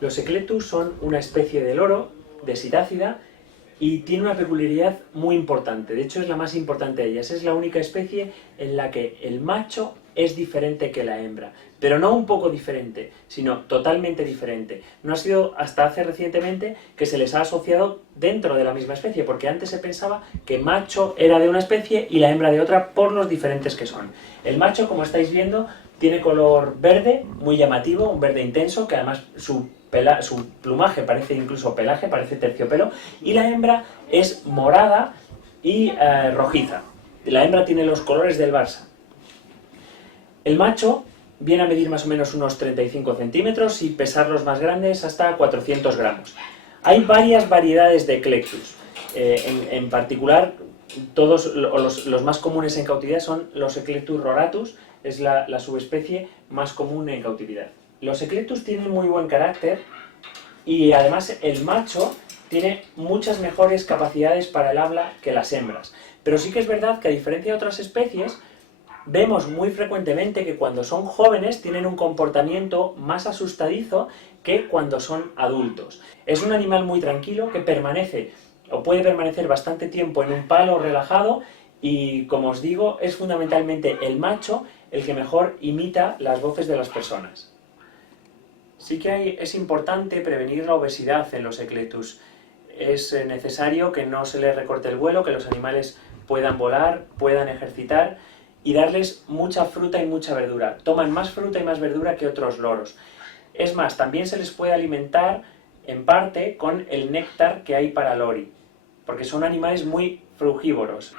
Los Eclectus son una especie de loro de Sirácida y tiene una peculiaridad muy importante. De hecho, es la más importante de ellas. Es la única especie en la que el macho es diferente que la hembra. Pero no un poco diferente, sino totalmente diferente. No ha sido hasta hace recientemente que se les ha asociado dentro de la misma especie, porque antes se pensaba que macho era de una especie y la hembra de otra por los diferentes que son. El macho, como estáis viendo, tiene color verde, muy llamativo, un verde intenso, que además su plumaje parece incluso pelaje, parece terciopelo, y la hembra es morada y rojiza. La hembra tiene los colores del Barça. El macho viene a medir más o menos unos 35 centímetros y pesar los más grandes hasta 400 gramos. Hay varias variedades de Eclectus. En particular, todos los más comunes en cautividad son los Eclectus roratus, es la subespecie más común en cautividad. Los Eclectus tienen muy buen carácter y además el macho tiene muchas mejores capacidades para el habla que las hembras. Pero sí que es verdad que, a diferencia de otras especies, vemos muy frecuentemente que cuando son jóvenes tienen un comportamiento más asustadizo que cuando son adultos. Es un animal muy tranquilo que permanece o puede permanecer bastante tiempo en un palo relajado y, como os digo, es fundamentalmente el macho el que mejor imita las voces de las personas. Sí que es importante prevenir la obesidad en los Eclectus. Es necesario que no se les recorte el vuelo, que los animales puedan volar, puedan ejercitar y darles mucha fruta y mucha verdura. Toman más fruta y más verdura que otros loros. Es más, también se les puede alimentar en parte con el néctar que hay para lori, porque son animales muy frugívoros.